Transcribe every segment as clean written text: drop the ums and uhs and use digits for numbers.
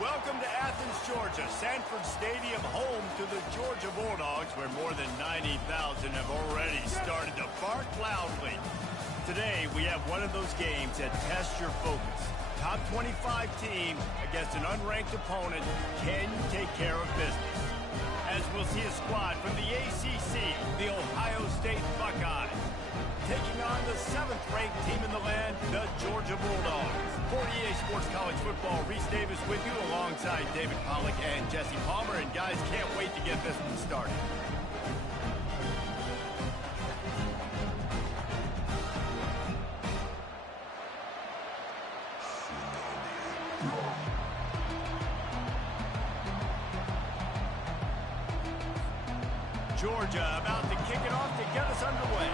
Welcome to Athens, Georgia, Sanford Stadium, home to the Georgia Bulldogs, where more than 90,000 have already started to bark loudly. Today, we have one of those games that tests your focus. Top 25 team against an unranked opponent. Can you take care of business? As we'll see a squad from the ACC, the Ohio State Buckeyes, taking on the 7th-ranked team in the land, the Georgia Bulldogs. For EA Sports College Football, Reese Davis with you alongside David Pollack and Jesse Palmer. And guys, can't wait to get this one started. Georgia about to kick it off to get us underway.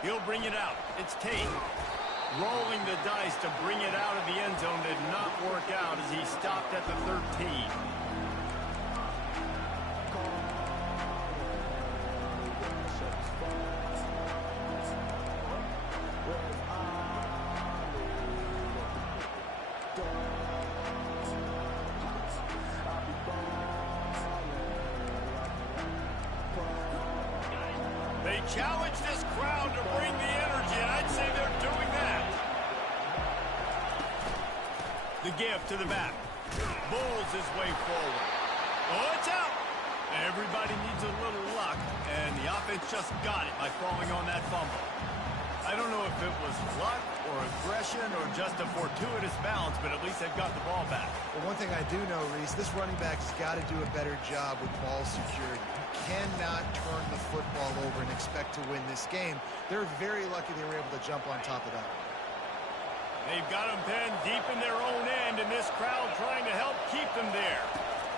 He'll bring it out. It's Tate. Rolling the dice to bring it out of the end zone did not work out as he stopped at the 13. They challenge this crowd to bring the energy, and I'd say they're doing that. The give to the back. Bulls his way forward. Oh, it's out. Everybody needs a little luck, and the offense just got it by falling on that fumble. I don't know if it was luck or aggression or just a fortuitous bounce, but at least they've got the ball back. Well, one thing I do know, Reese, this running back's got to do a better job with ball security. You cannot turn the football over and expect to win this game. They're very lucky they were able to jump on top of that. They've got them pinned deep in their own end, and this crowd trying to help keep them there.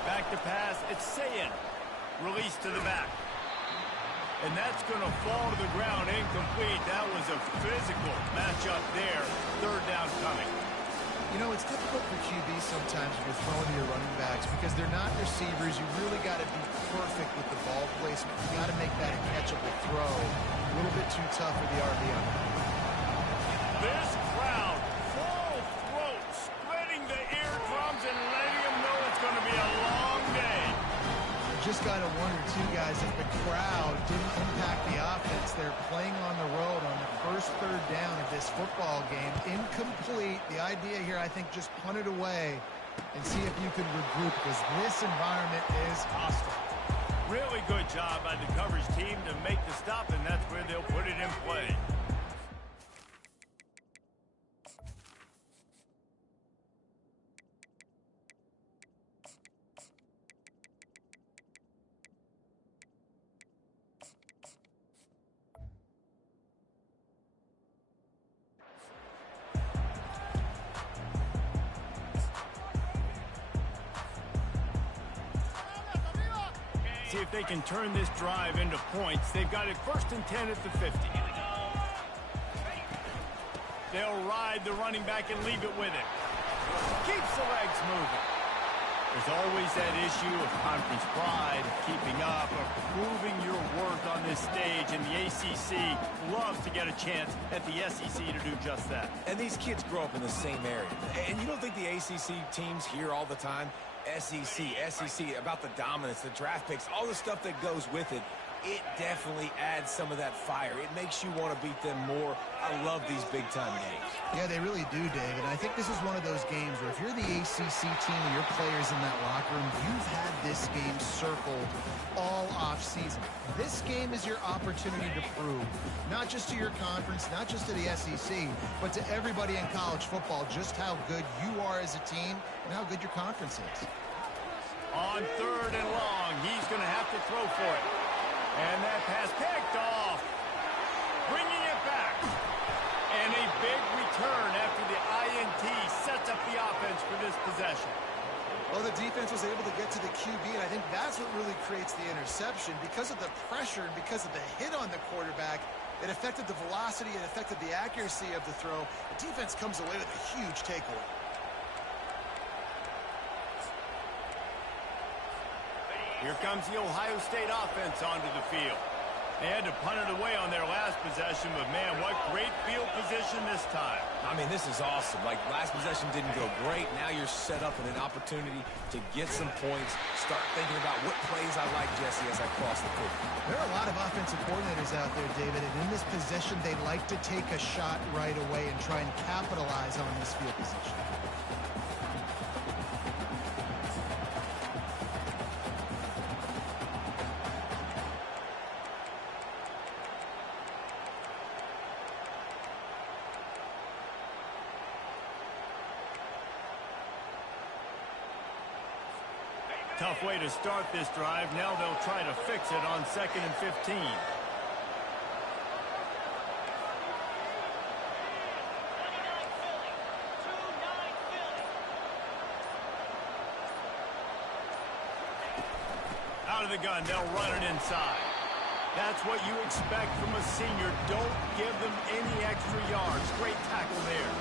Back to pass, it's Sayin. Release to the back. And that's going to fall to the ground incomplete. That was a physical matchup there. Third down coming. You know, it's difficult for QBs sometimes when you're throwing to your running backs because they're not receivers. You really got to be perfect with the ball placement. You got to make that a catchable throw. A little bit too tough for the RB on that. This crowd, full throat, splitting the eardrums and letting them know it's going to be a long day. Just got a one or two guys. If the crowd didn't impact the offense, they're playing on the road on the first third down of this football game. Incomplete. The idea here, I think, just punt it away and see if you can regroup because this environment is hostile. Really good job by the coverage team to make the stop, and that's where they'll put it in play. See if they can turn this drive into points. They've got it 1st and 10 at the 50. They'll ride the running back and leave it with him. Keeps the legs moving. There's always that issue of conference pride, of keeping up, of proving your worth on this stage, and the ACC loves to get a chance at the SEC to do just that. And these kids grow up in the same area. And you don't think the ACC teams hear all the time? SEC, about the dominance, the draft picks, all the stuff that goes with it. It definitely adds some of that fire. It makes you want to beat them more. I love these big-time games. Yeah, they really do, David. I think this is one of those games where if you're the ACC team and your players in that locker room, you've had this game circled all off-season. This game is your opportunity to prove, not just to your conference, not just to the SEC, but to everybody in college football, just how good you are as a team and how good your conference is. On 3rd and long, he's going to have to throw for it. And that pass picked off. Bringing it back. And a big return after the INT sets up the offense for this possession. Well, the defense was able to get to the QB, and I think that's what really creates the interception. Because of the pressure and because of the hit on the quarterback, it affected the velocity, it affected the accuracy of the throw. The defense comes away with a huge takeaway. Here comes the Ohio State offense onto the field. They had to punt it away on their last possession, but, man, what great field position this time. I mean, this is awesome. Like, last possession didn't go great. Now you're set up in an opportunity to get some points, start thinking about what plays I like, Jesse, as I cross the field. There are a lot of offensive coordinators out there, David, and in this position, they like to take a shot right away and try and capitalize on this field position. Tough way to start this drive. Now they'll try to fix it on 2nd and 15. Out of the gun, they'll run it inside. That's what you expect from a senior. Don't give them any extra yards. Great tackle there.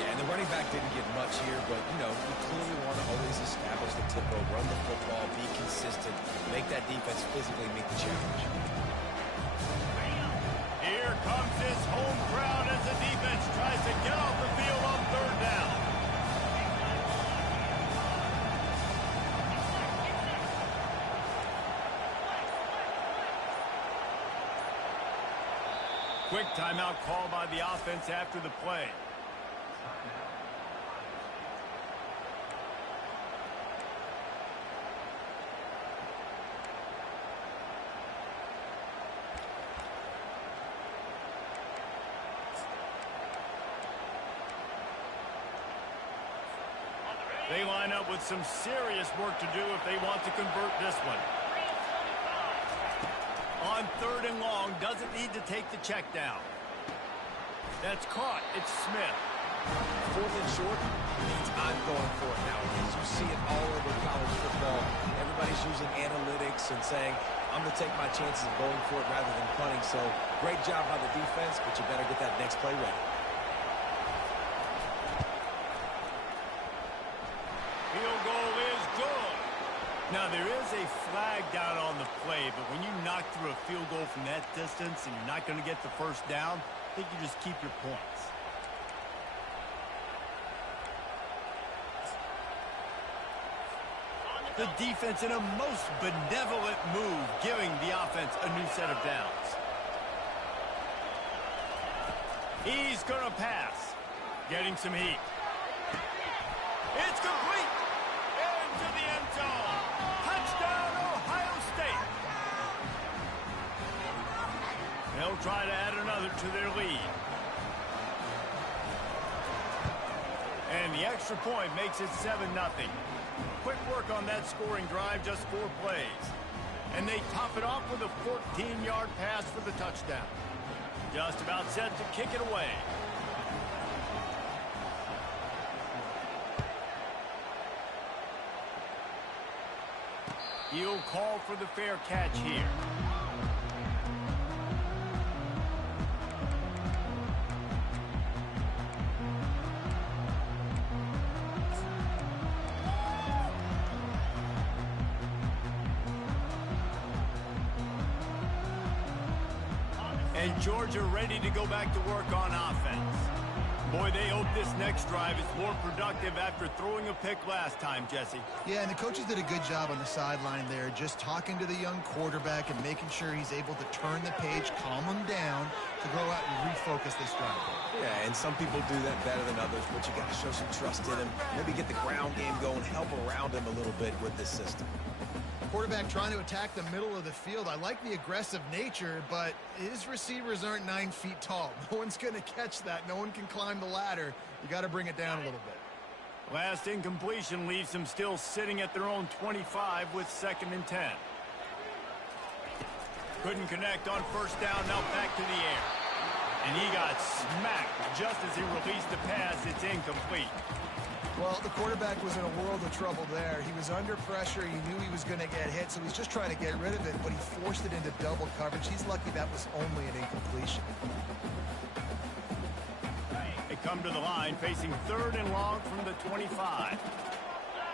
Yeah, and the running back didn't get much here, but, you know, you clearly want to always establish the tempo, run the football, be consistent, make that defense physically meet the challenge. Here comes his home crowd as the defense tries to get off the field on 3rd down. Quick timeout call by the offense after the play. They line up with some serious work to do if they want to convert this one. On 3rd and long, doesn't need to take the check down. That's caught. It's Smith. 4th and short means I'm going for it nowadays. You see it all over college football. Everybody's using analytics and saying, I'm going to take my chances of going for it rather than punting. So, great job by the defense, but you better get that next play ready. Field goal is good. Now, there is a flag down on the play, but when you knock through a field goal from that distance and you're not going to get the first down, I think you just keep your points. The defense in a most benevolent move, giving the offense a new set of downs. He's going to pass. Getting some heat. It's complete. Into the end zone. Touchdown, Ohio State. They'll try to add another to their lead. And the extra point makes it 7-0. Quick work on that scoring drive, just 4 plays. And they top it off with a 14-yard pass for the touchdown. Just about set to kick it away. He'll call for the fair catch here. And Georgia ready to go back to work on offense. Boy, they hope this next drive is more productive after throwing a pick last time, Jesse. Yeah, and the coaches did a good job on the sideline there, just talking to the young quarterback and making sure he's able to turn the page, calm him down to go out and refocus this drive. Yeah, and some people do that better than others, but you got to show some trust in him. Maybe get the ground game going, help around him a little bit with this system. Quarterback trying to attack the middle of the field. I like the aggressive nature, but his receivers aren't 9 feet tall. No one's going to catch that. No one can climb the ladder. You got to bring it down a little bit. Last incompletion leaves them still sitting at their own 25 with 2nd and 10. Couldn't connect on 1st down. Now back to the air. And he got smacked just as he released the pass. It's incomplete. Well, the quarterback was in a world of trouble there. He was under pressure. He knew he was going to get hit, so he's just trying to get rid of it, but he forced it into double coverage. He's lucky that was only an incompletion. They come to the line facing 3rd and long from the 25.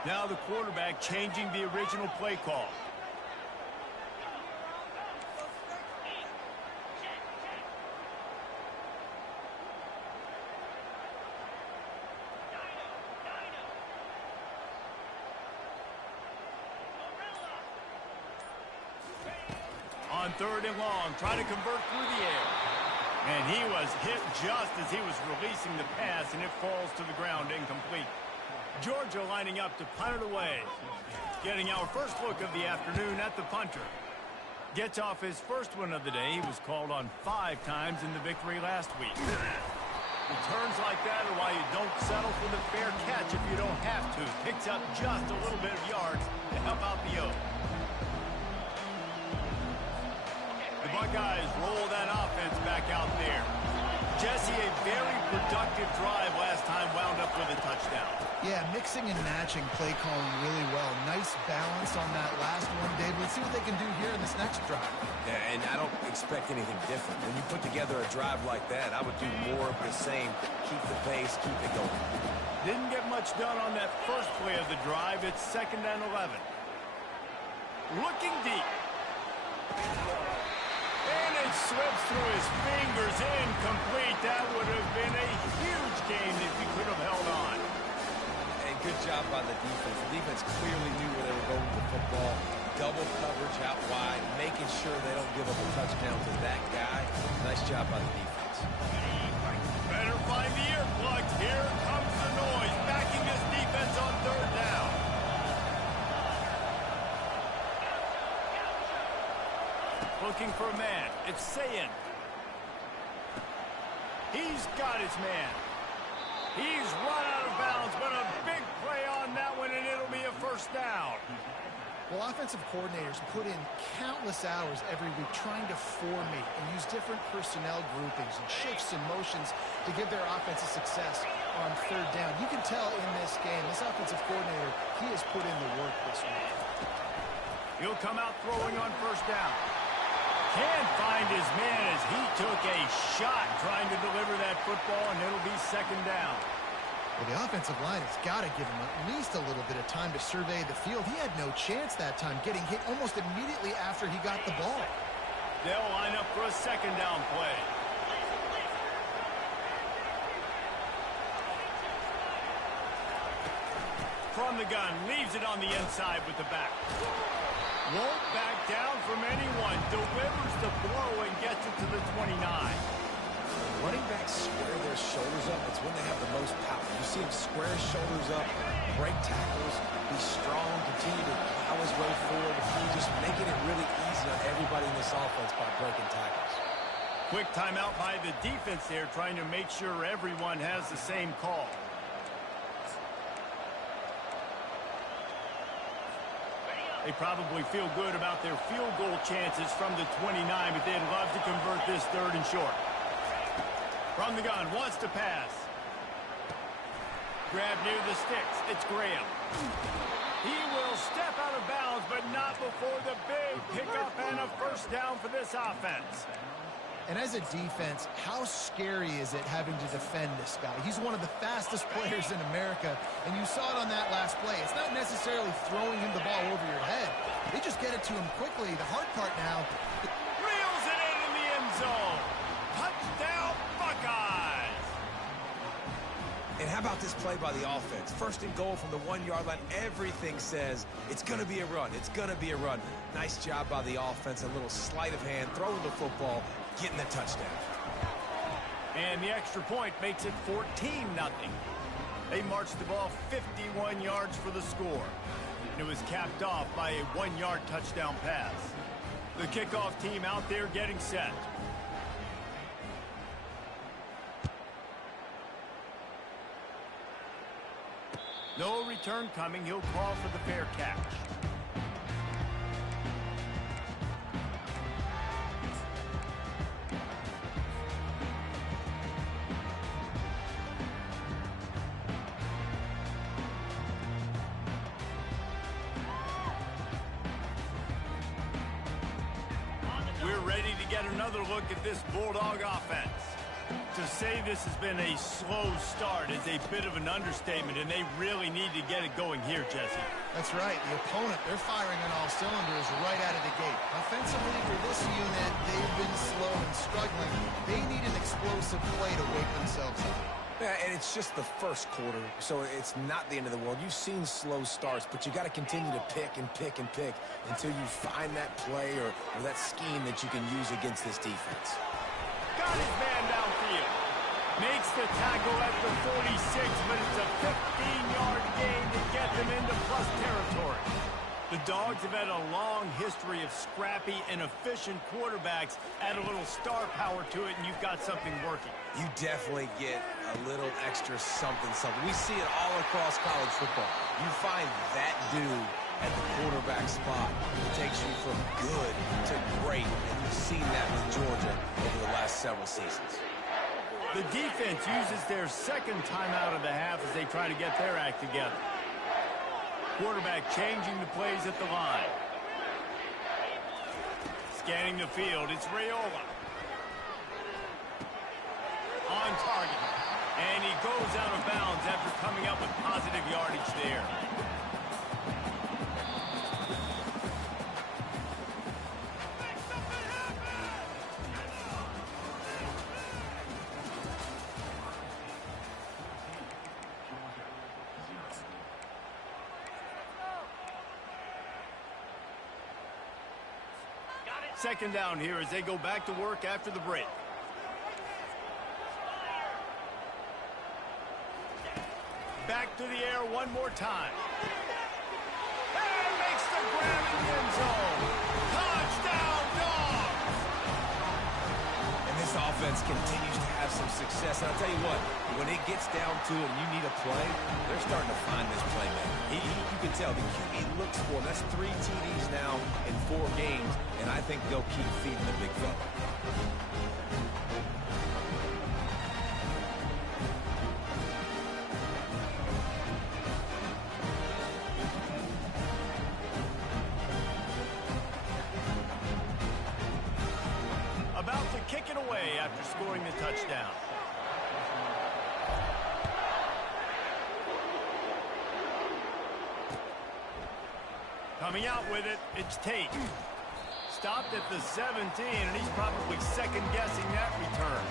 Now the quarterback changing the original play call. On 3rd and long, trying to convert through the air. And he was hit just as he was releasing the pass, and it falls to the ground incomplete. Georgia lining up to punt it away. Getting our first look of the afternoon at the punter. Gets off his first one of the day. He was called on 5 times in the victory last week. Returns like that are why you don't settle for the fair catch if you don't have to. Picks up just a little bit of yards to help out the Oaks. The Buckeyes roll that offense back out there. Jesse, a very productive drive last time, wound up with a touchdown. Yeah, mixing and matching play calling really well. Nice balance on that last one, Dave. Let's see what they can do here in this next drive. Yeah, and I don't expect anything different. When you put together a drive like that, I would do more of the same. Keep the pace, keep it going. Didn't get much done on that first play of the drive. It's 2nd and 11. Looking deep. And it slips through his fingers, incomplete. That would have been a huge game if he could have held on. And good job by the defense. The defense clearly knew where they were going with the football. Double coverage out wide, making sure they don't give up a touchdown to that guy. Nice job by the defense. Better find the earplugs. Here comes the noise, backing this defense on 3rd down. Looking for a man. It's Sayin. He's got his man. He's run out of bounds, but a big play on that one, and it'll be a 1st down. Well, offensive coordinators put in countless hours every week trying to formate and use different personnel groupings and shifts and motions to give their offense a success on 3rd down. You can tell in this game, this offensive coordinator, he has put in the work this week. He'll come out throwing on 1st down. Can't find his man as he took a shot trying to deliver that football, and it'll be 2nd down. Well, the offensive line has got to give him at least a little bit of time to survey the field. He had no chance that time, getting hit almost immediately after he got the ball. They'll line up for a 2nd down play. From the gun, leaves it on the inside with the back. Won't back down from anyone. Delivers the blow and gets it to the 29. Running backs square their shoulders up. It's when they have the most power. You see him square his shoulders up, break tackles, be strong, continue to plow his way forward. He's just making it really easy on everybody in this offense by breaking tackles. Quick timeout by the defense there, trying to make sure everyone has the same call. They probably feel good about their field goal chances from the 29, but they'd love to convert this 3rd and short. From the gun, wants to pass. Grab near the sticks. It's Graham. He will step out of bounds, but not before the big pickup and a 1st down for this offense. And as a defense, how scary is it having to defend this guy? He's one of the fastest players in America, and you saw it on that last play. It's not necessarily throwing him the ball over your head. They just get it to him quickly. The hard part now... Reels it in the end zone. Touchdown, Buckeyes! And how about this play by the offense? 1st and goal from the 1-yard line. Everything says it's going to be a run. It's going to be a run. Nice job by the offense. A little sleight of hand, throwing the football, getting the touchdown. And the extra point makes it 14-0. They marched the ball 51 yards for the score. And it was capped off by a 1-yard touchdown pass. The kickoff team out there getting set. No return coming. He'll call for the fair catch. We're ready to get another look at this Bulldog offense. To say this has been a slow start is a bit of an understatement, and they really need to get it going here, Jesse. That's right. The opponent, they're firing on all cylinders right out of the gate. Offensively, for this unit, they've been slow and struggling. They need an explosive play to wake themselves up. Yeah, and it's just the first quarter, so it's not the end of the world. You've seen slow starts, but you got to continue to pick and pick and pick until you find that play or that scheme that you can use against this defense. Got his man downfield. Makes the tackle at the 46, but it's a 15-yard gain to get them into plus territory. The Dogs have had a long history of scrappy and efficient quarterbacks. Add a little star power to it, and you've got something working. You definitely get a little extra something. We see it all across college football. You find that dude at the quarterback spot. It takes you from good to great, and you've seen that with Georgia over the last several seasons. The defense uses their second timeout of the half as they try to get their act together. Quarterback changing the plays at the line. Scanning the field, it's Raiola. On target. And he goes out of bounds after coming up with positive yardage there. Second down here as they go back to work after the break. Back to the air one more time. And makes the grab in the end zone. Touchdown, Dogs! And this offense continues to have some success. And I'll tell you what, when it gets down to it and you need a play, they're starting to find this playmaker. You can tell the QB looks for him. That's 3 TDs now in 4 games, and I think they'll keep feeding the big fella. About to kick it away after scoring the touchdown. Coming out with it, it's Tate. Stopped at the 17, and he's probably second-guessing that return.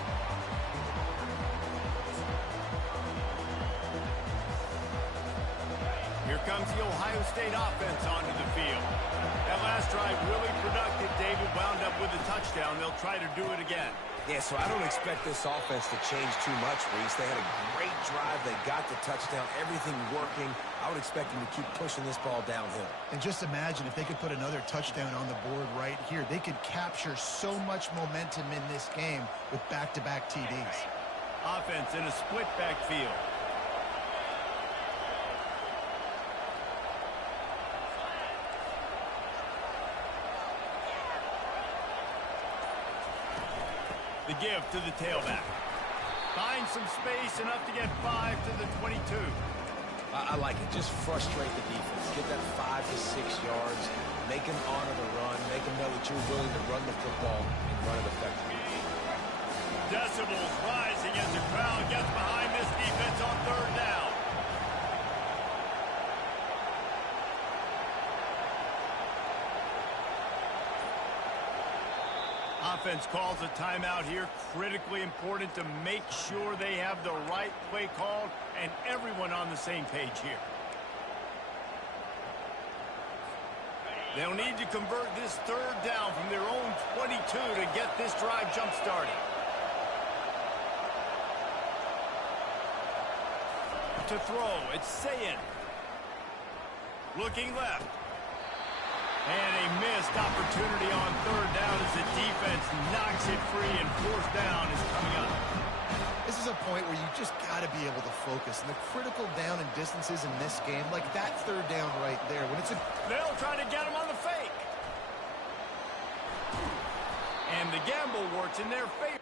Here comes the Ohio State offense onto the field. That last drive really productive. David wound up with a touchdown. They'll try to do it again. Yeah, so I don't expect this offense to change too much, Reese. They had a great drive. They got the touchdown. Everything working. I would expect them to keep pushing this ball downhill. And just imagine if they could put another touchdown on the board right here. They could capture so much momentum in this game with back-to-back TDs. Offense in a split backfield. The give to the tailback. Finds some space, enough to get 5 to the 22. I like it. Just frustrate the defense. Get that 5 to 6 yards. Make them honor the run. Make them know that you're willing to run the football and run it effectively. Decibels rising as the crowd gets behind this defense on third down. Offense calls a timeout here. Critically important to make sure they have the right play called and everyone on the same page here. They'll need to convert this third down from their own 22 to get this drive jump-started. To throw, it's Sayin. Looking left. And a missed opportunity on third down as the defense knocks it free and fourth down is coming up. This is a point where you just got to be able to focus. And the critical down and distances in this game, like that third down right there, when it's a... They'll try to get him on the fake. And the gamble works in their favor.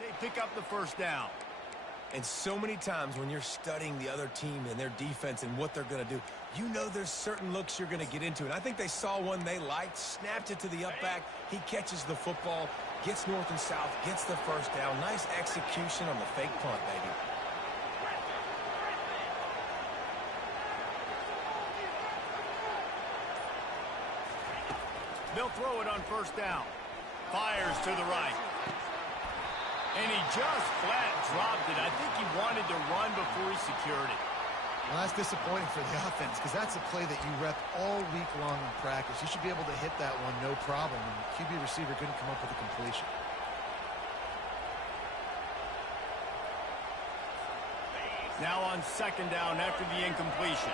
They pick up the first down. And so many times when you're studying the other team and their defense and what they're going to do, you know there's certain looks you're going to get into. And I think they saw one they liked, snapped it to the up back. He catches the football, gets north and south, gets the first down. Nice execution on the fake punt, baby. They'll throw it on first down. Fires to the right. And he just flat dropped it. I think he wanted to run before he secured it. Well, that's disappointing for the offense because that's a play that you rep all week long in practice. You should be able to hit that one no problem. And the QB receiver couldn't come up with a completion. Now on second down after the incompletion.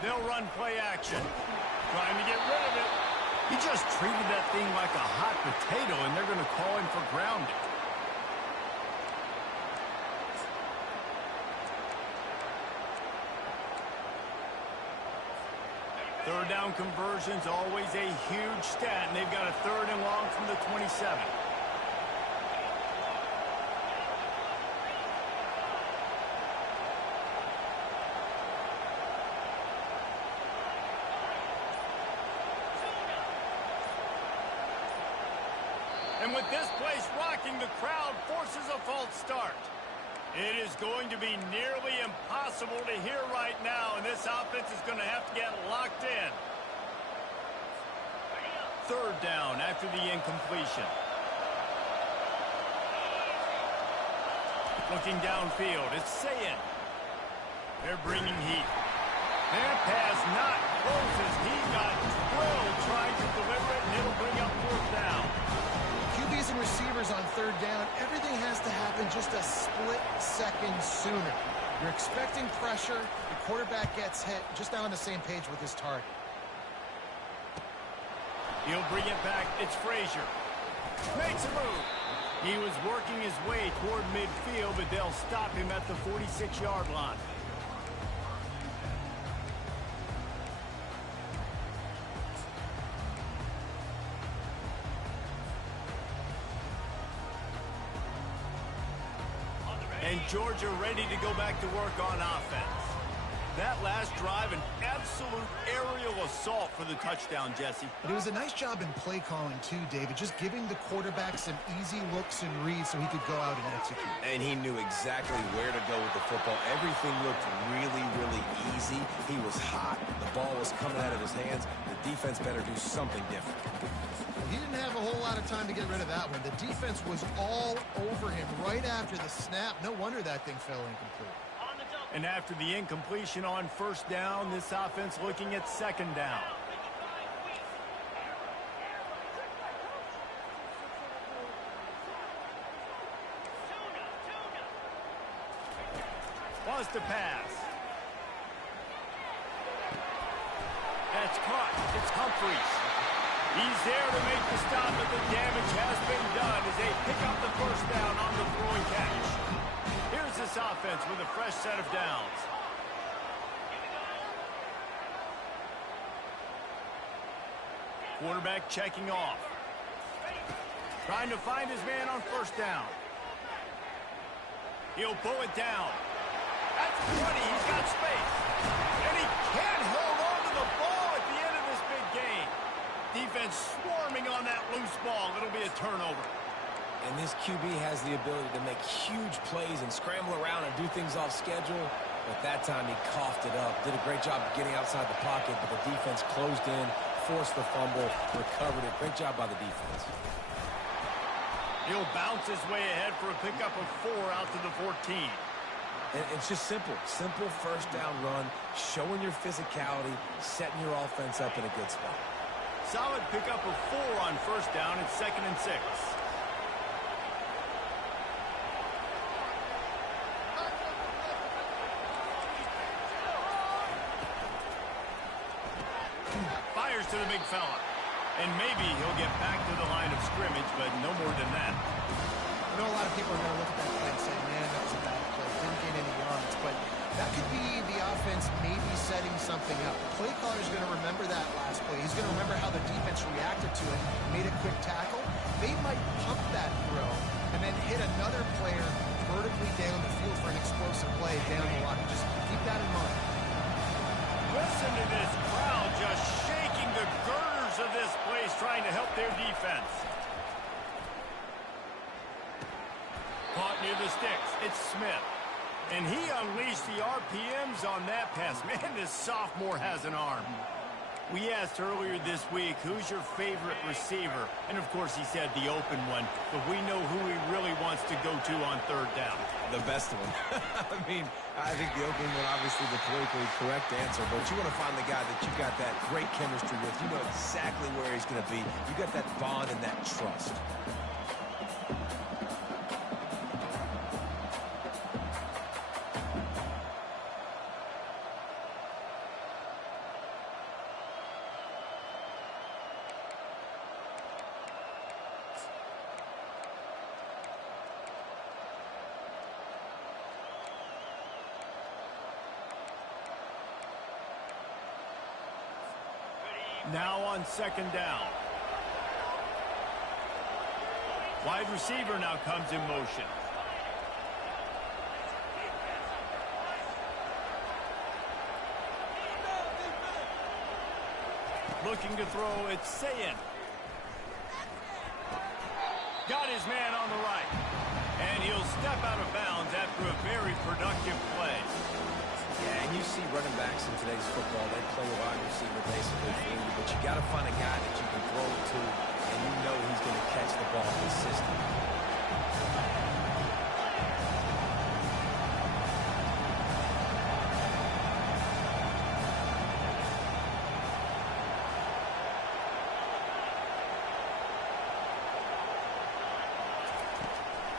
They'll run play action. Trying to get rid of it. He just treated that thing like a hot potato, and they're going to call him for grounding. Third down conversion's always a huge stat, and they've got a third and long from the 27. And with this place rocking, the crowd forces a false start. It is going to be nearly impossible to hear right now, and this offense is going to have to get locked in. Third down after the incompletion. Looking downfield, it's Sayin. They're bringing heat. That pass not close as he got drilled trying to deliver it, and it'll bring up fourth down. QBs and receivers on third down, everything has to happen just a split second sooner. You're expecting pressure, the quarterback gets hit, just not on the same page with his target. He'll bring it back, it's Frazier. Makes a move. He was working his way toward midfield, but they'll stop him at the 46-yard line. And Georgia ready to go back to work on offense. That last drive, an absolute aerial assault for the touchdown, Jesse. But it was a nice job in play calling too, David, just giving the quarterback some easy looks and reads so he could go out and execute. And he knew exactly where to go with the football. Everything looked really, really easy. He was hot. The ball was coming out of his hands. The defense better do something different. He didn't have a whole lot of time to get rid of that one. The defense was all over him right after the snap. No wonder that thing fell incomplete. And after the incompletion on first down, this offense looking at second down. Wants to pass. That's caught. It's Humphries. He's there to make the stop, but the damage has been done as they pick up the first down on the throwing catch. Here's this offense with a fresh set of downs. Quarterback checking off. Trying to find his man on first down. He'll pull it down. That's 20. He's got space. And he can't hold on to the ball at the end of this big game. Defense swarming on that loose ball. It'll be a turnover. And this QB has the ability to make huge plays and scramble around and do things off schedule. But that time he coughed it up. Did a great job of getting outside the pocket, but the defense closed in, forced the fumble, recovered it. Great job by the defense. He'll bounce his way ahead for a pickup of 4 out to the 14. And it's just simple. Simple first down run, showing your physicality, setting your offense up in a good spot. Solid pickup of 4 on first down. It's 2nd and 6. Fires to the big fella. And maybe he'll get back to the line of scrimmage, but no more than that. people are going to look at that play and say, man, that was a bad play. Didn't gain any yards. But that could be the offense maybe setting something up. The play caller is going to remember that last play. He's going to remember how the defense reacted to it, made a quick tackle. They might pump that throw and then hit another player vertically down the field for an explosive play down the line. Just keep that in mind. Listen to this crowd just shaking the girders of this place, trying to help their defense. Caught near the sticks. It's Smith. And he unleashed the RPMs on that pass. Man, this sophomore has an arm. We asked earlier this week, who's your favorite receiver? And, of course, he said the open one. But we know who he really wants to go to on third down. The best one. I mean, I think the open one, obviously the politically correct answer. But you want to find the guy that you got that great chemistry with. You know exactly where he's going to be. You got that bond and that trust. Now on second down. Wide receiver now comes in motion. Looking to throw, it's Sayin. Got his man on the right. And he'll step out of bounds after a very productive play. Yeah, and you see running backs in today's football, they play a wide receiver basically for you, but you got to find a guy that you can throw it to, and you know he's going to catch the ball consistently.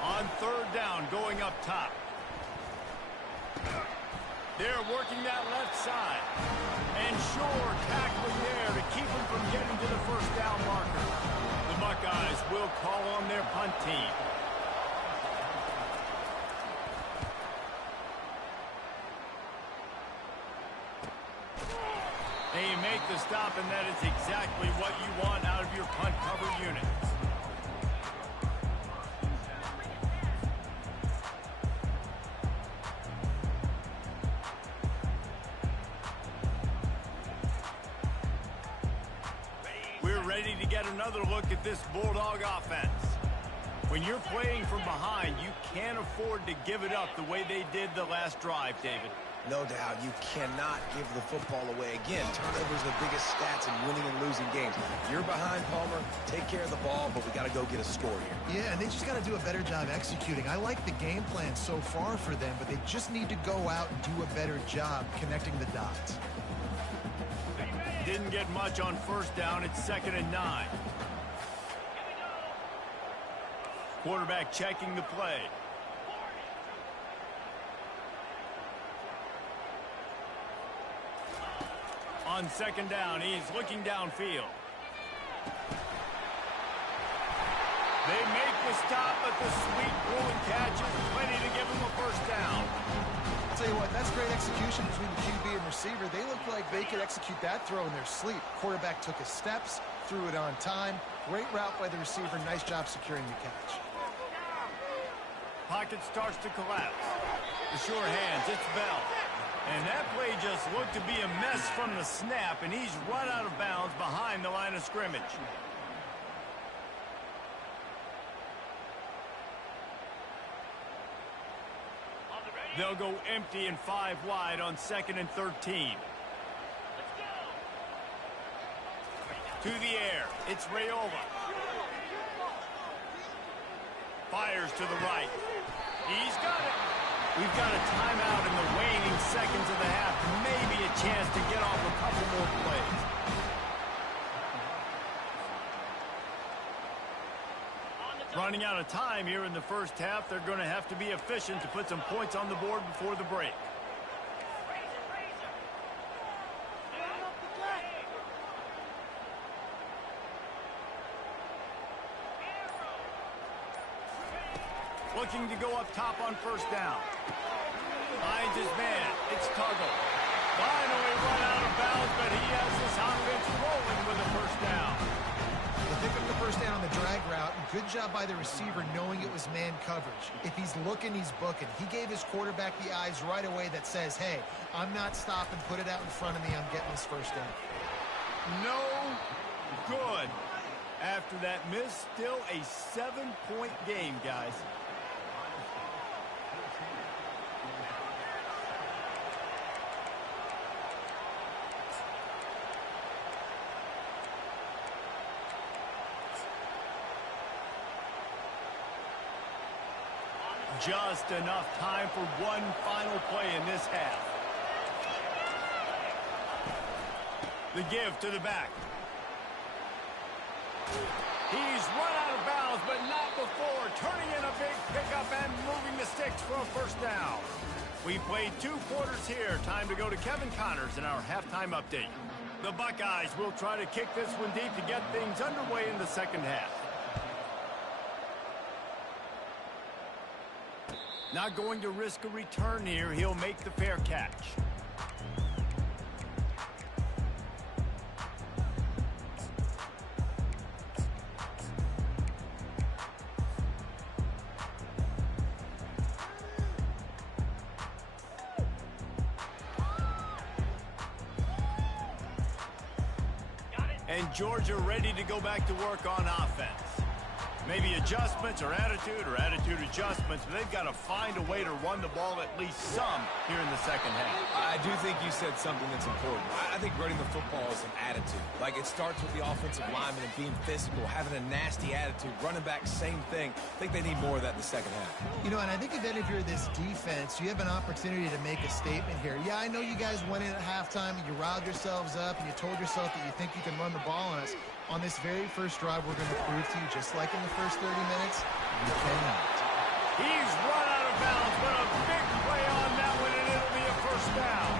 On third down, going up top. They're working that left side. And Shore tackling there to keep him from getting to the first down marker. The Buckeyes will call on their punt team. They make the stop, and that is exactly what you want out of your punt cover unit. Ready to get another look at this Bulldog offense. When you're playing from behind, you can't afford to give it up the way they did the last drive, David. No doubt, you cannot give the football away. Again, turnovers are the biggest stats in winning and losing games. You're behind, Palmer, take care of the ball, but we got to go get a score here. Yeah, and they just got to do a better job executing. I like the game plan so far for them, but they just need to go out and do a better job connecting the dots. Didn't get much on first down. It's 2nd and 9. Quarterback checking the play. On second down, he's looking downfield. They make the stop, but the sweet rolling catch is plenty to give him a first down. I'll tell you what, that's great execution between the QB and receiver. They look like they could execute that throw in their sleep. Quarterback took his steps, threw it on time. Great route by the receiver. Nice job securing the catch. Pocket starts to collapse. The sure hands, it's Bell. And that play just looked to be a mess from the snap, and he's run out of bounds behind the line of scrimmage. They'll go empty and 5 wide on 2nd and 13. To the air, it's Raiola. Fires to the right. He's got it. We've got a timeout in the waning seconds of the half. Maybe a chance to get off a couple more plays. Running out of time here in the first half. They're going to have to be efficient to put some points on the board before the break. Looking to go up top on first down. Finds his man. It's Tuggle. Finally run out of bounds, but he has this offense rolling with a first down. They pick up the first down on the drag route. Good job by the receiver knowing it was man coverage. If he's looking, he's booking. He gave his quarterback the eyes right away that says, hey, I'm not stopping. Put it out in front of me. I'm getting this first down. No good. After that miss, still a 7-point game, guys. Just enough time for one final play in this half. The give to the back. He's run out of bounds, but not before turning in a big pickup and moving the sticks for a first down. We played 2 quarters here. Time to go to Kevin Connors in our halftime update. The Buckeyes will try to kick this one deep to get things underway in the second half. Not going to risk a return here. He'll make the fair catch. And Georgia ready to go back to work on offense. Maybe adjustments or attitude adjustments, but they've got to find a way to run the ball at least some here in the second half. I do think you said something that's important. I think running the football is an attitude. Like, it starts with the offensive lineman and being physical, having a nasty attitude. Running back, same thing. I think they need more of that in the second half. You know, and I think if you're this defense, you have an opportunity to make a statement here. Yeah, I know you guys went in at halftime and you riled yourselves up and you told yourself that you think you can run the ball on us. On this very first drive, we're going to prove to you, just like in the first 30 minutes, you cannot. He's run out of bounds, but a big play on that one, and it'll be a first down.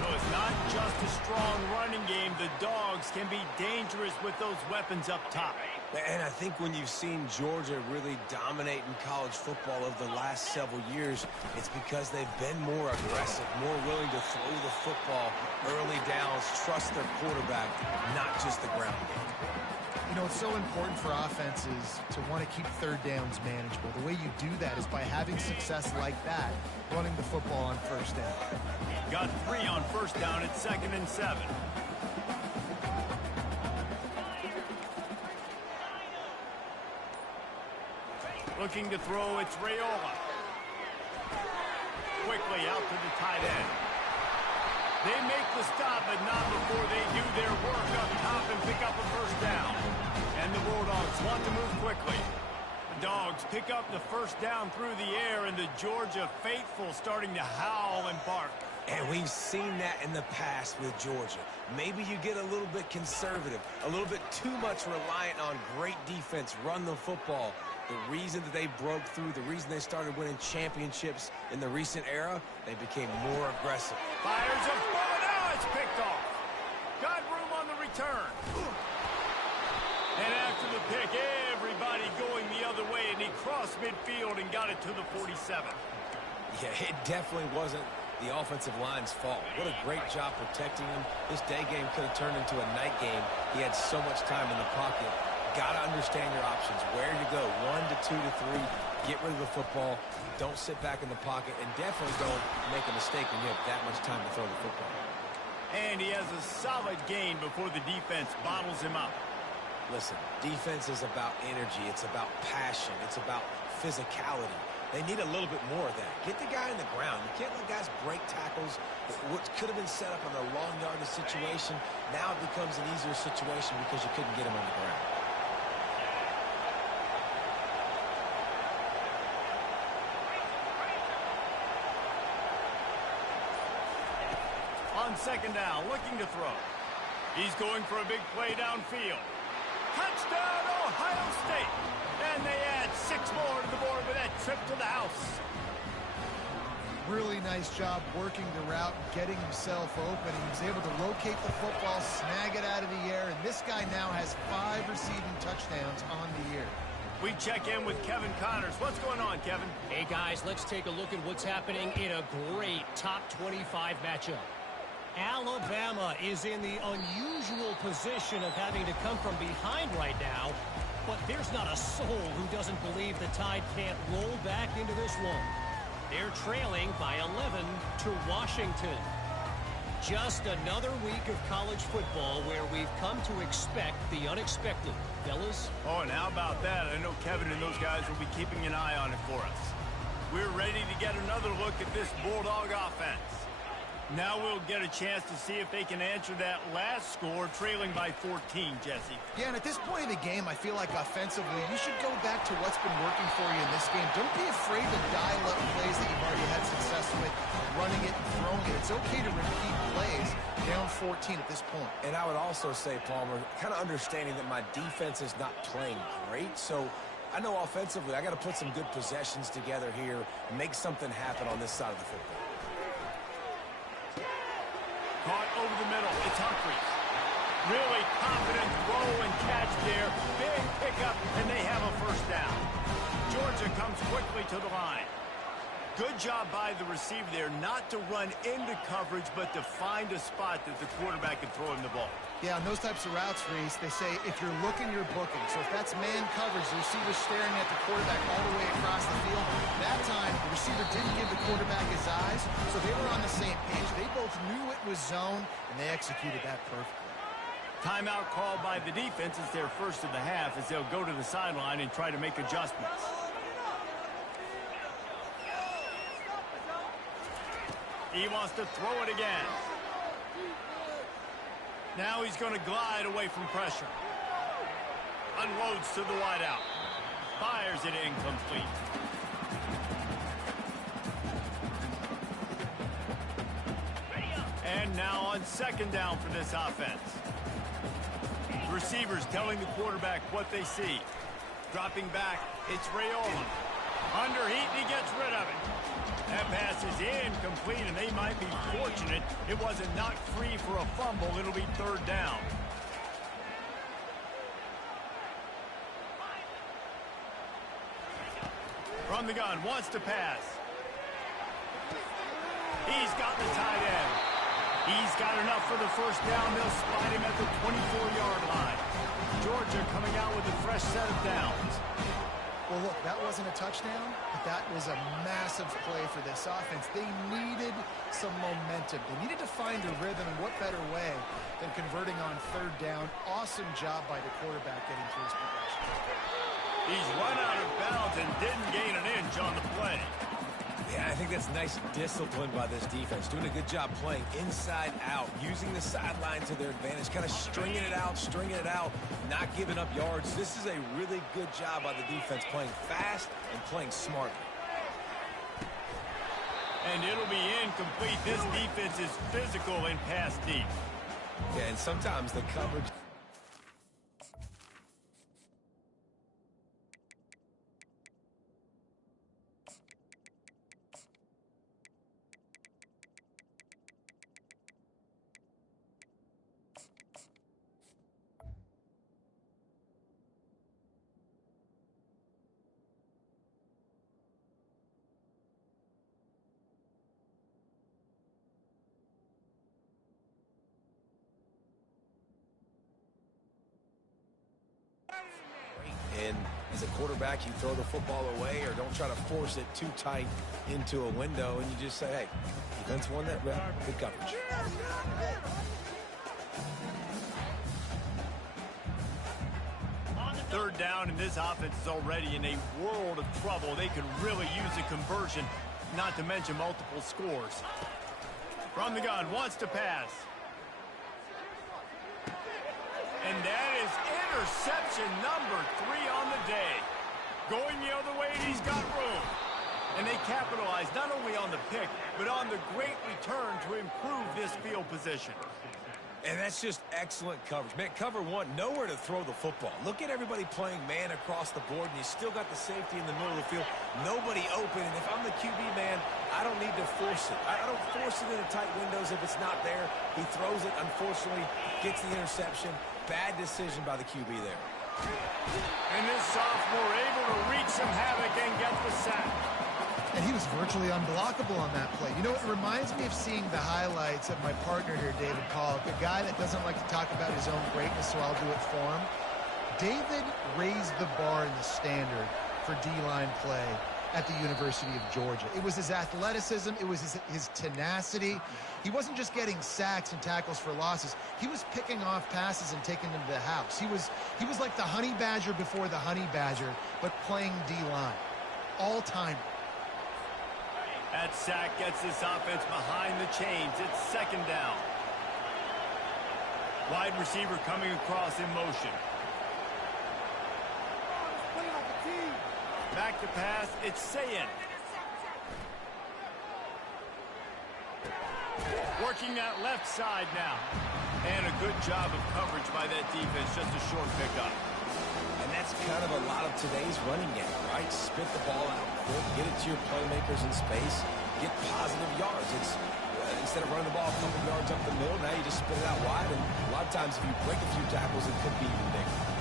So it's not just a strong running game. The Dogs can be dangerous with those weapons up top. And I think when you've seen Georgia really dominate in college football over the last several years, it's because they've been more aggressive, more willing to throw the football early downs, trust their quarterback, not just the ground game. You know, it's so important for offenses to want to keep third downs manageable. The way you do that is by having success like that, running the football on first down. Got 3 on first down at 2nd and 7. Looking to throw, it's Raiola. Quickly out to the tight end. They make the stop, but not before they do their work up top and pick up a first down. And the Bulldogs want to move quickly. The Dogs pick up the first down through the air, and the Georgia faithful starting to howl and bark. And we've seen that in the past with Georgia. Maybe you get a little bit conservative, a little bit too much reliant on great defense, run the football. The reason that they broke through, the reason they started winning championships in the recent era, they became more aggressive. Fires a bullet. Now it's picked off. Got room on the return. And after the pick, everybody going the other way, and he crossed midfield and got it to the 47. Yeah, it definitely wasn't the offensive line's fault. What a great job protecting him. This day game could have turned into a night game. He had so much time in the pocket. Got to understand your options, where to go, 1 to 2 to 3, get rid of the football, don't sit back in the pocket, and definitely don't make a mistake when you have that much time to throw the football. And he has a solid gain before the defense bottles him up. Listen, defense is about energy, it's about passion, it's about physicality. They need a little bit more of that. Get the guy in the ground. You can't let guys break tackles. What could have been set up on a long yardage situation, now it becomes an easier situation because you couldn't get him on the ground. On second down, looking to throw. He's going for a big play downfield. Touchdown, Ohio State! And they add 6 more to the board with that trip to the house. Really nice job working the route, getting himself open. He was able to locate the football, snag it out of the air, and this guy now has 5 receiving touchdowns on the year. We check in with Kevin Connors. What's going on, Kevin? Hey, guys, let's take a look at what's happening in a great top 25 matchup. Alabama is in the unusual position of having to come from behind right now, but there's not a soul who doesn't believe the Tide can't roll back into this one. They're trailing by 11 to Washington. Just another week of college football where we've come to expect the unexpected. Fellas? Oh, and how about that? I know Kevin and those guys will be keeping an eye on it for us. We're ready to get another look at this Bulldog offense. Now we'll get a chance to see if they can answer that last score, trailing by 14, Jesse. Yeah, and at this point in the game, I feel like offensively, you should go back to what's been working for you in this game. Don't be afraid to dial up plays that you've already had success with, running it and throwing it. It's okay to repeat plays down 14 at this point. And I would also say, Palmer, kind of understanding that my defense is not playing great, so I know offensively I got to put some good possessions together here, make something happen on this side of the football. Caught over the middle. It's Humphries. Really confident throw and catch there. Big pickup, and they have a first down. Georgia comes quickly to the line. Good job by the receiver there not to run into coverage, but to find a spot that the quarterback can throw him the ball. Yeah, on those types of routes, Reese, they say if you're looking, you're booking. So if that's man coverage, the receiver's staring at the quarterback all the way across the field. That time, the receiver didn't give the quarterback his eyes, so they were on the same page. They both knew it was zone, and they executed that perfectly. Timeout called by the defense is their first of the half as they'll go to the sideline and try to make adjustments. He wants to throw it again. Now he's going to glide away from pressure. Unloads to the wideout. Fires it incomplete. And now on second down for this offense. Receivers telling the quarterback what they see. Dropping back, it's Raiola. Underheat, and he gets rid of it. That pass is incomplete, and they might be fortunate it wasn't knocked free for a fumble. It'll be third down. From the gun, wants to pass. He's got the tight end. He's got enough for the first down. They'll spot him at the 24-yard line. Georgia coming out with a fresh set of downs. Well, look, that wasn't a touchdown, but that was a massive play for this offense. They needed some momentum. They needed to find a rhythm, and what better way than converting on third down. Awesome job by the quarterback getting through his progression. He's run out of bounds and didn't gain an inch on the play. Yeah, I think that's nice discipline by this defense. Doing a good job playing inside out, using the sideline to their advantage, kind of stringing it out, not giving up yards. This is a really good job by the defense, playing fast and playing smartly. And it'll be incomplete. This defense is physical and pass deep. Yeah, and sometimes the coverage... And as a quarterback, you throw the football away or don't try to force it too tight into a window, and you just say, hey, defense won that rep, good coverage. Third down, and this offense is already in a world of trouble. They could really use a conversion, not to mention multiple scores. From the gun, wants to pass. And that is interception number 3 on the day. Going the other way, and he's got room. And they capitalize not only on the pick, but on the great return to improve this field position. And that's just excellent coverage. Man, cover one, nowhere to throw the football. Look at everybody playing man across the board, and you still got the safety in the middle of the field. Nobody open, and if I'm the QB man, I don't need to force it. I don't force it into tight windows if it's not there. He throws it, unfortunately, gets the interception. Bad decision by the QB there. And this sophomore able to wreak some havoc and get the sack. And he was virtually unblockable on that play. You know, it reminds me of seeing the highlights of my partner here, David Call, a guy that doesn't like to talk about his own greatness, so I'll do it for him. David raised the bar in the standard for D-line play at the University of Georgia. It was his athleticism. It was his tenacity. He wasn't just getting sacks and tackles for losses. He was picking off passes and taking them to the house. He was like the honey badger before the honey badger, but playing D-line. All-time. That sack gets this offense behind the chains. It's second down. Wide receiver coming across in motion. Back to pass, it's Sayin. Working that left side now. And a good job of coverage by that defense, just a short pickup. And that's kind of a lot of today's running game, right? Spit the ball out quick, get it to your playmakers in space, get positive yards. It's instead of running the ball a couple yards up the middle, now you just spit it out wide, and a lot of times if you break a few tackles, it could be even bigger.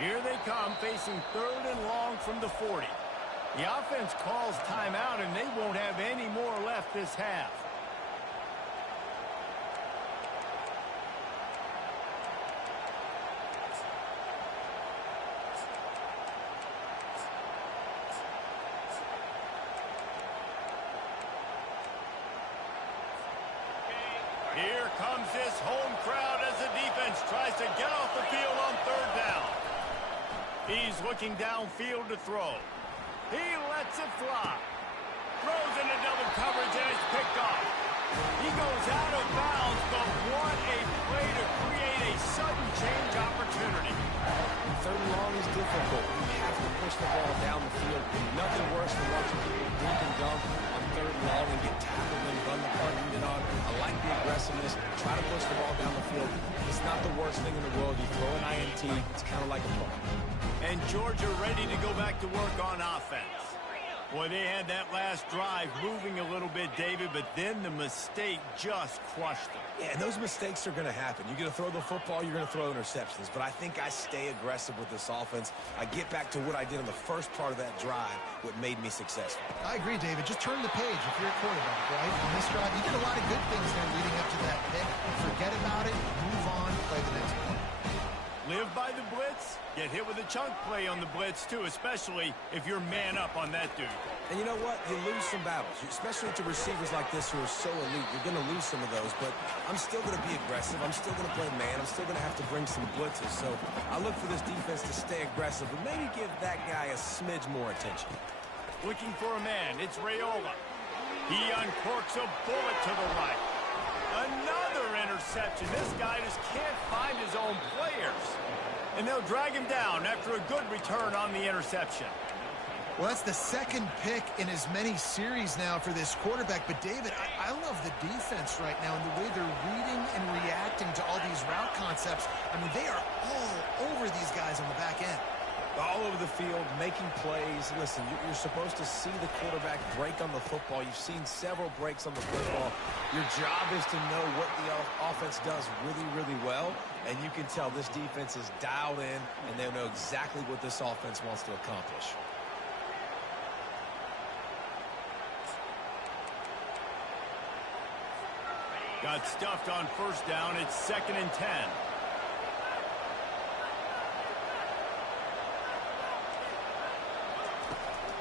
Here they come, facing third and long from the 40. The offense calls timeout, and they won't have any more left this half. Here comes this home crowd as the defense tries to get off the field on third down. He's looking downfield to throw. He lets it fly. Throws into double coverage, and it's picked off. He goes out of bounds, but what a play to create a sudden change opportunity. Third and long is difficult. You have to push the ball down the field. Nothing worse than watching people dink and dunk on third and long and get tackled and run the clock and get on. I like the aggressiveness. Try to push the ball down the field. It's not the worst thing in the world. You throw an INT, it's kind of like a ball. And Georgia ready to go back to work on offense. Boy, they had that last drive moving a little bit, David, but then the mistake just crushed them. Yeah, and those mistakes are going to happen. You're going to throw the football, you're going to throw interceptions. But I think I stay aggressive with this offense. I get back to what I did in the first part of that drive, what made me successful. I agree, David. Just turn the page if you're a quarterback, right? On this drive, you did a lot of good things there leading up to that pick. Forget about it, move on, play the next play. Live by the blitz, get hit with a chunk play on the blitz, too, especially if you're man up on that dude. And you know what? You lose some battles, especially to receivers like this who are so elite. You're going to lose some of those, but I'm still going to be aggressive. I'm still going to play man. I'm still going to have to bring some blitzes. So I look for this defense to stay aggressive and maybe give that guy a smidge more attention. Looking for a man, it's Raiola. He uncorks a bullet to the right. Another interception. This guy just can't find his own players. And they'll drag him down after a good return on the interception. Well, that's the second pick in as many series now for this quarterback. But, David, I love the defense right now and the way they're reading and reacting to all these route concepts. I mean, they are all over these guys on the back end. All over the field, making plays. Listen, you're supposed to see the quarterback break on the football. You've seen several breaks on the football. Your job is to know what the offense does really, really well. And you can tell this defense is dialed in, and they know exactly what this offense wants to accomplish. Got stuffed on first down. It's 2nd and 10.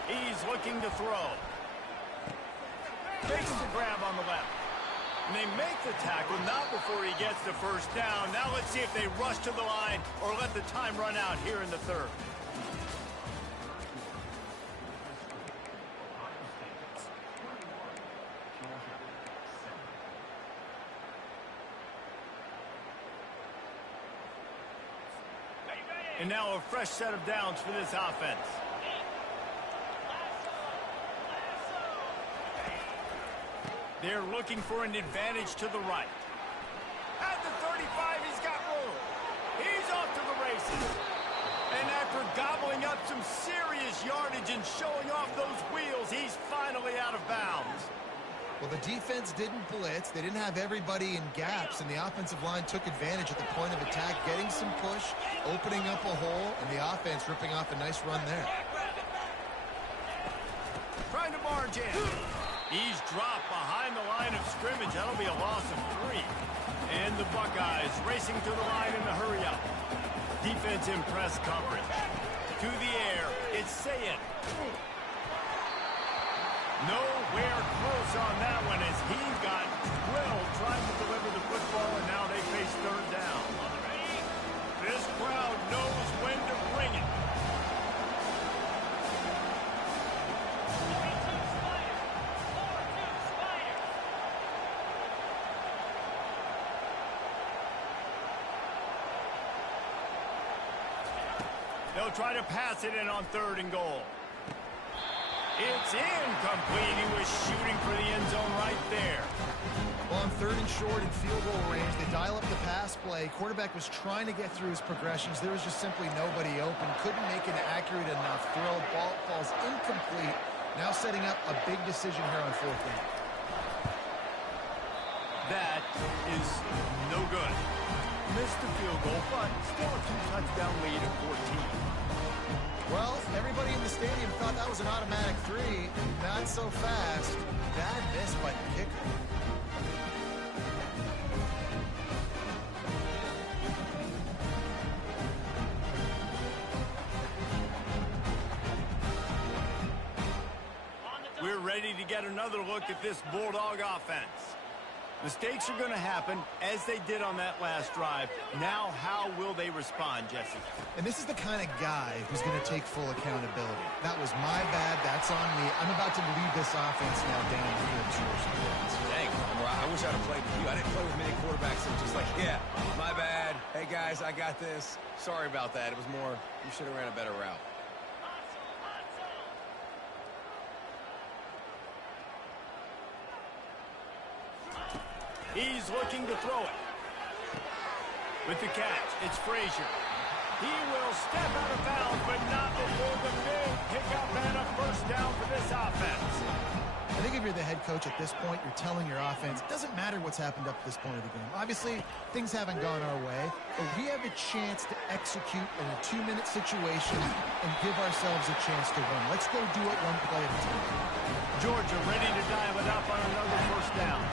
He's looking to throw. Makes the grab on the left. And they make the tackle, not before he gets the first down. Now let's see if they rush to the line or let the time run out here in the third. And now a fresh set of downs for this offense. They're looking for an advantage to the right. At the 35, he's got room. He's off to the races. And after gobbling up some serious yardage and showing off those wheels. He's finally out of bounds. Well, the defense didn't blitz. They didn't have everybody in gaps, and the offensive line took advantage at the point of attack, getting some push, opening up a hole, and the offense ripping off a nice run there. Trying to barge in. He's dropped behind the line of scrimmage. That'll be a loss of 3. And the Buckeyes racing to the line in the hurry-up. Defense in press coverage. To the air, it's Sayed. Nowhere close on that one as he got drilled trying to deliver the football, and now they face third down. This crowd knows when to bring it. They'll try to pass it in on 3rd and goal. It's incomplete. He was shooting for the end zone right there. Well, on 3rd and short and field goal range, they dial up the pass play. Quarterback was trying to get through his progressions. There was just simply nobody open. Couldn't make an accurate enough throw. Ball falls incomplete. Now setting up a big decision here on 4th down. That is no good. Missed the field goal, but still a 2-touchdown lead at 14. Well, everybody in the stadium thought that was an automatic 3. Not so fast. Bad miss by the kicker. We're ready to get another look at this Bulldog offense. Mistakes are going to happen, as they did on that last drive. Now, how will they respond, Jesse? And this is the kind of guy who's going to take full accountability. That was my bad. That's on me. I'm about to lead this offense now down the field towards the points. Dang, I wish I'd have played with you. I didn't play with many quarterbacks that were just like, yeah, my bad. Hey, guys, I got this. Sorry about that. It was more, you should have ran a better route. He's looking to throw it. With the catch, it's Frazier. He will step out of bounds, but not before the big pickup and a first down for this offense. I think if you're the head coach at this point, you're telling your offense, it doesn't matter what's happened up to this point of the game. Obviously, things haven't gone our way, but we have a chance to execute in a 2-minute situation and give ourselves a chance to win. Let's go do it one play at a time. Georgia ready to dial it up on another first down.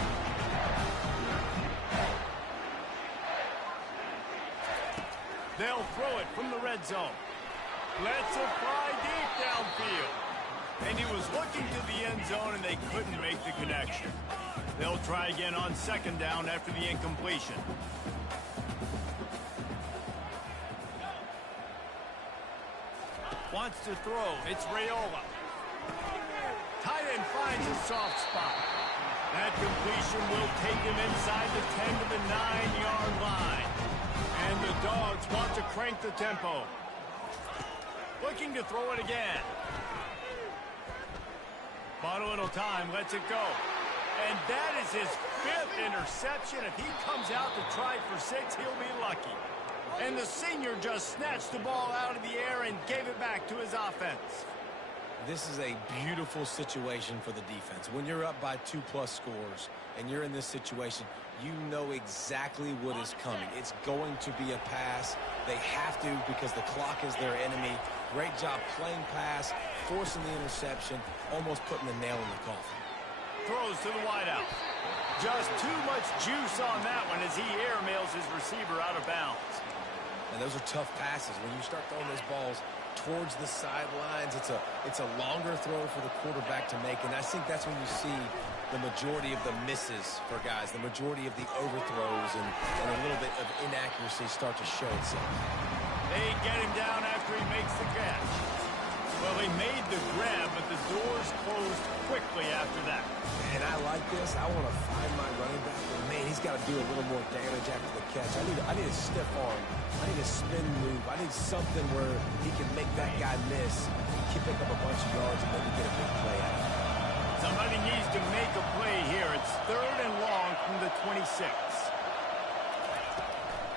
They'll throw it from the red zone. Lets it fly deep downfield. And he was looking to the end zone, and they couldn't make the connection. They'll try again on 2nd down after the incompletion. Wants to throw. It's Raiola. Tight end finds a soft spot. That completion will take him inside the 10 to the 9-yard line. And the Dogs want to crank the tempo. Looking to throw it again. Bought a little time, lets it go. And that is his 5th interception. If he comes out to try for 6, he'll be lucky. And the senior just snatched the ball out of the air and gave it back to his offense. This is a beautiful situation for the defense. When you're up by 2+ scores and you're in this situation, you know exactly what is coming. It's going to be a pass. They have to because the clock is their enemy. Great job playing pass, forcing the interception, almost putting the nail in the coffin. Throws to the wideout. Just too much juice on that one as he airmails his receiver out of bounds. And those are tough passes. When you start throwing those balls towards the sidelines, it's a longer throw for the quarterback to make. And I think that's when you see the majority of the misses for guys, the majority of the overthrows and a little bit of inaccuracy start to show itself. They get him down after he makes the catch. Well, he made the grab, but the doors closed quickly after that. And I like this. I want to find my running back, but man, he's got to do a little more damage after the catch. I need a stiff arm. I need a spin move. I need something where he can make that guy miss, he pick up a bunch of yards, and maybe get a big play out of it. Somebody needs to make a play here. It's 3rd and long from the 26.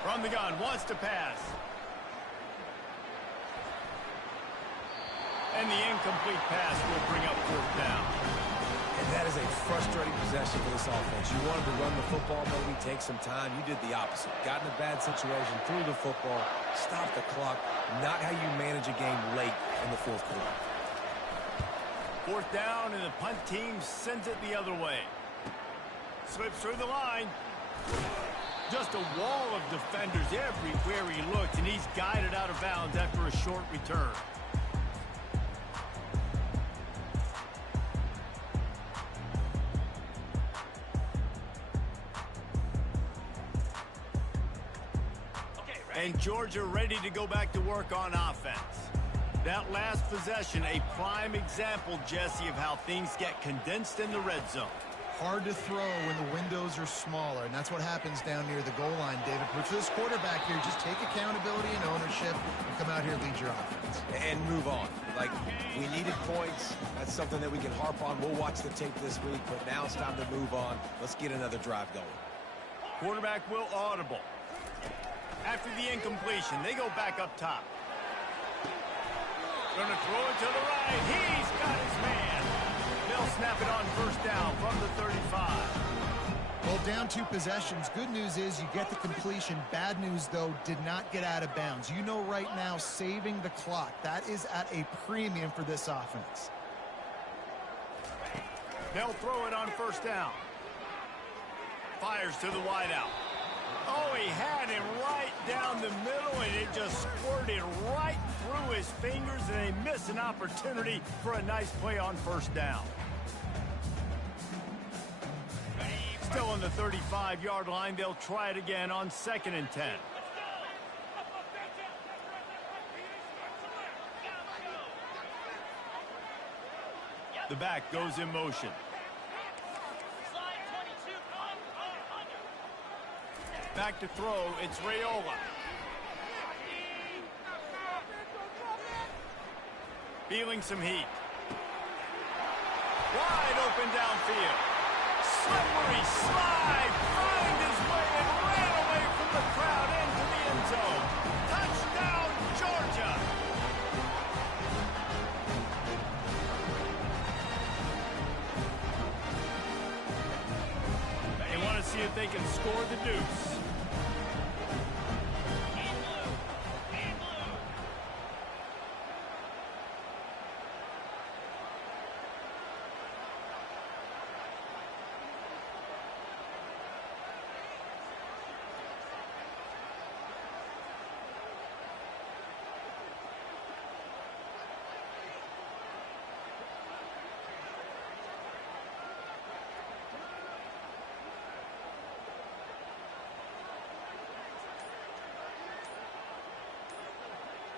From the gun, wants to pass. And the incomplete pass will bring up fourth down. And that is a frustrating possession for this offense. You wanted to run the football, maybe take some time. You did the opposite. Got in a bad situation, threw the football, stopped the clock. Not how you manage a game late in the fourth quarter. Fourth down, and the punt team sends it the other way. Slips through the line. Just a wall of defenders everywhere he looks, and he's guided out of bounds after a short return. And Georgia ready to go back to work on offense. That last possession, a prime example, Jesse, of how things get condensed in the red zone. Hard to throw when the windows are smaller, and that's what happens down near the goal line, David. But for this quarterback here, just take accountability and ownership and come out here and lead your offense. And move on. Like, we needed points. That's something that we can harp on. We'll watch the tape this week, but now it's time to move on. Let's get another drive going. Quarterback will audible. After the incompletion, they go back up top. Gonna throw it to the right. He's got his man. They'll snap it on first down from the 35. Well, down 2 possessions. Good news is you get the completion. Bad news, though, did not get out of bounds. You know right now, saving the clock, that is at a premium for this offense. They'll throw it on first down. Fires to the wideout. Oh, he had him right down the middle, and it just squirted right through his fingers, and they miss an opportunity for a nice play on first down. Still on the 35-yard line, they'll try it again on 2nd and 10. The back goes in motion. Back to throw, it's Raiola. Feeling some heat. Wide open downfield. Slippery slide, found his way and ran away from the crowd into the end zone. Touchdown, Georgia! They want to see if they can score the deuce.